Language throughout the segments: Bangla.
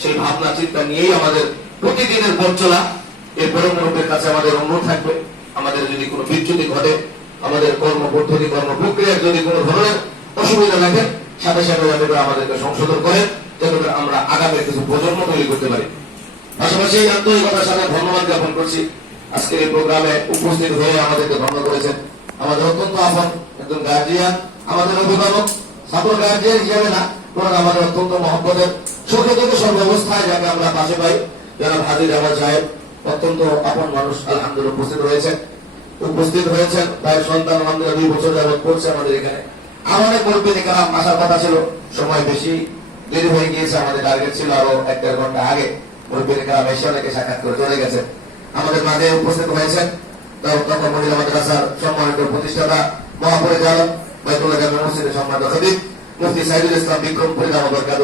সেই ভাবনা চিন্তা নিয়েই আমাদের প্রতিদিনের পথ চলা। এই বড় মুরব্বের কাছে আমাদের অনুরোধ থাকবে, আমাদের যদি কোনো বিচ্যুতি ঘটে, আমাদের কর্ম পদ্ধতি কর্ম প্রক্রিয়ার যদি কোনো ধরনের অসুবিধা থাকে সাথে সাথে যাতে করে আমাদেরকে সংশোধন করে, যাতে করে আমরা আগামী কিছু প্রজন্ম তৈরি করতে পারি। পাশাপাশি এই আন্তরিকতার সাথে ধন্যবাদ জ্ঞাপন করছি। আজকের এই প্রোগ্রামে উপস্থিত হয়ে আমাদেরকে ধন্য করেছেন আমাদের অত্যন্ত আপন একজন গার্জিয়ান আমাদের অভিভাবক, ছাত্র গার্জিয়ান হিসেবে না, বরং আমাদের অত্যন্ত মহব্বতের সুখে থেকে সর্বাবস্থায় যাকে আমরা পাশে পাই যারা হাজির আমার সাহেব, অত্যন্ত আপন মানুষ, আলহামদুলিল্লাহ উপস্থিত রয়েছেন। উপস্থিত হয়েছেন তাই সন্তান আমাদের দুই বছর যাবত করছে আমাদের এখানে। আমাদের মুরব্বী এখানে আসার কথা ছিল, সময় বেশি দেরি হয়ে গিয়েছে, আমাদের টার্গেট ছিল আরও এক দেড় ঘণ্টা আগে মুরব্বী এখানে এসে অনেকে সাক্ষাৎ করে চলে গেছে। আমাদের মাঝে উপস্থিত হয়েছেন তখন মহিলা মাদ্রাসার সম্মানিত প্রতিষ্ঠাতা, মহাপরিচালক, বাইতুল্লাহ মসজিদের সম্মানিত খতিব মুফতি সাইদুল ইসলাম বিক্রম পরিচালক বরকাত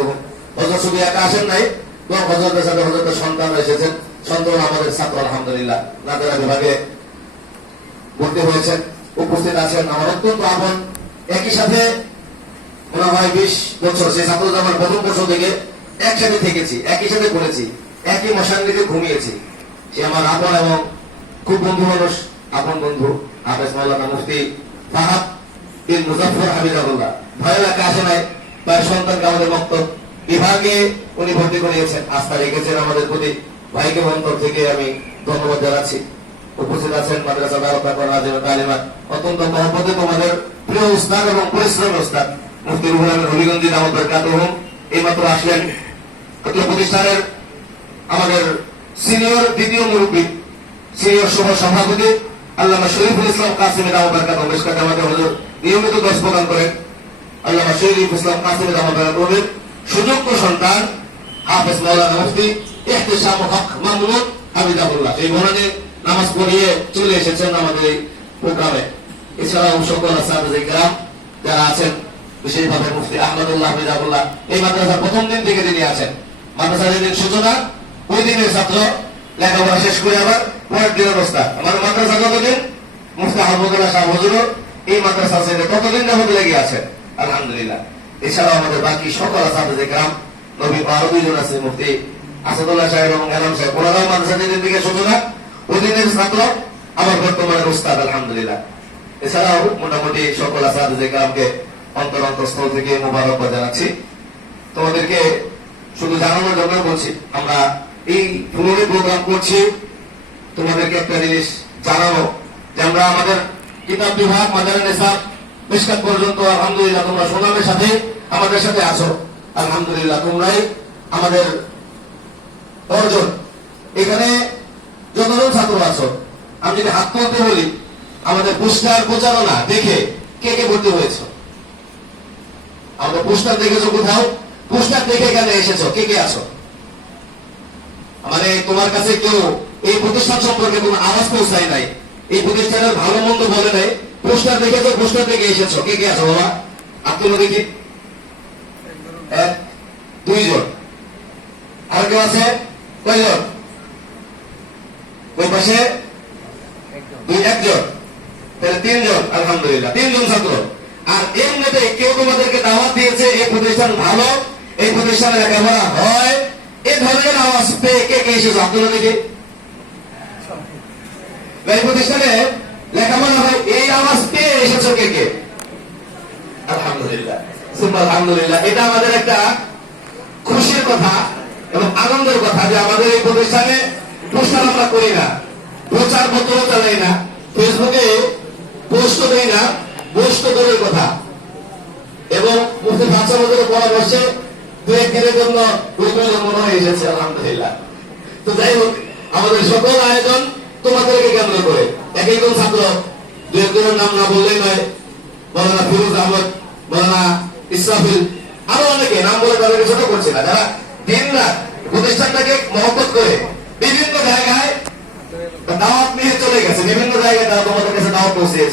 হজরত একা আসেন নাই। এবং হজরতের সাথে হজরতের সন্তান এসেছেন। সন্তান আমাদের ছাত্র, আলহামদুলিল্লাহ। নাদারা বিভাগে ভর্তি হয়েছেন। উপস্থিত আছেন আমার অত্যন্ত আপন। একই সাথে মনে হয় বিশ বছর, সেই ছাত্র আমার প্রথম বছর থেকে একসাথে থেকেছি, একই সাথে পড়েছি, একই মশাঙ্গিতে ঘুমিয়েছি। সে আমার আপন এবং খুব বন্ধু মানুষ, আপন বন্ধু হাফেজ মাওলানা মুফতি ফাহাদ বিন মুজাফর হাবিজাবুল্লাহ ভয় লাগে আসে নাই, তার সন্তানকে আমাদের বক্তব্য বিভাগে উনি ভর্তি করিয়েছেন, আস্থা রেখেছেন আমাদের প্রতি। ভাইকে অন্তর থেকে আমি ধন্যবাদ জানাচ্ছি। উপস্থিত আছেন অত্যন্ত তোমাদের প্রিয় উস্তাদ এবং উস্তাদ আসলেন প্রতিষ্ঠানের আমাদের সিনিয়র দ্বিতীয় মুরব্বী, সিনিয়র সহ সভাপতি শরীফুল ইসলাম কাসিম মেশকাত আমাদের নিয়মিত দর্শ প্রদান করেন। আল্লামা শরীফ ইসলাম কাসিম দাম বরকাত সুযোগ্য সন্তান, হাফেজ মাওলানা মুফতি ইহতিসাম হক মামুনুন হামিদাবুল্লাহ এই মহানে নামাজ পড়িয়ে চলে এসেছেন আমাদের এই প্রোগ্রামে। এছাড়াও সকল আসাদ যারা আছেন, বিশেষভাবে মুফতি আহমদুল্লাহ হামিদাবুল্লাহ এই মাদ্রাসার প্রথম দিন থেকে তিনি আছেন মাদ্রাসা যেদিন সূচনা, ওই দিনের ছাত্র, লেখাপড়া শেষ করে আবার পরের দিনের অবস্থা। আমার মাদ্রাসা কতদিন? মুফতি আহমদুল্লাহ শাহ হজুর এই মাদ্রাসা কতদিন যাবত লেগে আছে? আলহামদুলিল্লাহ। এছাড়াও আমাদের বাকি সকল আসাদে গ্রাম, নবী আরও দুইজন আছে মুফতি আসাদুল্লাহ সাহেব এবং এলাম সাহেব। ওনারাও মাদ্রাসা যেদিন থেকে সূচনা ওই দিনের ছাত্র, আমার বর্তমানে উস্তাদ, আলহামদুলিল্লাহ। এছাড়াও মোটামুটি সকল আসাদে গ্রামকে অন্তর অন্তঃস্থল থেকে মোবারক জানাচ্ছি। তোমাদেরকে শুধু জানানোর জন্য বলছি, আমরা এই ফ্লোরে প্রোগ্রাম করছি। তোমাদেরকে একটা জিনিস জানাব যে আমরা আমাদের কিতাব বিভাগ মাদার নেশাব মিসকাত পর্যন্ত, আলহামদুলিল্লাহ, তোমরা সুনামের সাথে আমাদের সাথে আছো। আলহামদুলিল্লাহ, তোমরাই আমাদের অর্জন। এখানে যতজন ছাত্র আছো, আমি যদি হাত তুলতে বলি, আমাদের পুরস্কার প্রচারণা দেখে কে কে ভর্তি হয়েছে? আমরা পোস্টার দেখেছ কোথাও? পোস্টার দেখে এখানে এসেছ, কে কে আছো? মানে তোমার কাছে কেউ এই প্রতিষ্ঠান সম্পর্কে কোনো আওয়াজ পৌঁছায় নাই। এই প্রতিষ্ঠানের ভালো মন্দ বলে নাই। পোস্টার দেখেছ পোস্টার দেখে এসেছ। কে কে আছো বাবা? আত্মীয় দেখি? এক দুইজন। আর কেউ আছে? কয়জন? ওই পাশে? দুই, একজন। তাহলে তিনজন, আলহামদুলিল্লাহ। তিনজন ছাত্র। আর এমনিতে কেউ তোমাদেরকে দাওয়াত দিয়েছে, এই প্রতিষ্ঠান ভালো, এই প্রতিষ্ঠানে লেখাপড়া হয়। এই ধরনের আওয়াজ পেয়ে কে কে এসেছে? আব্দুল্লাহ দেখি? এই প্রতিষ্ঠানে লেখাপড়া হয় এই আওয়াজ পেয়ে এসেছ কে কে? আলহামদুলিল্লাহ। আলহামদুলিল্লাহ। এটা আমাদের একটা খুশির কথা এবং আনন্দের কথা যে আমাদের এই প্রতিষ্ঠানে প্রচার আমরা করি না। প্রচার পত্র চালাই না ফেসবুকে পোস্ট দেই না পোস্ট দূরের কথা। এবং মুফতি মধ্যে পরামর্শে দু একদিনের জন্য দুইজন মনে হয়ে এসেছে, আলহামদুলিল্লাহ। তো যাই হোক, আমাদের সকল আয়োজন তোমাদেরকে কেন্দ্র করে। এক একজন ছাত্র দু একজনের নাম না বললেই নয়। মৌলানা ফিরোজ আহমদ, মৌলানা ইসরাফিল, আরও অনেকে নাম বলে তাদেরকে ছোট করছে না। যারা দিন রাত প্রতিষ্ঠানটাকে মহব্বত করে বিভিন্ন জায়গায় দাওয়াত নিয়ে চলে গেছে, বিভিন্ন জায়গায় তারা তোমাদের কাছে দাওয়াত পৌঁছে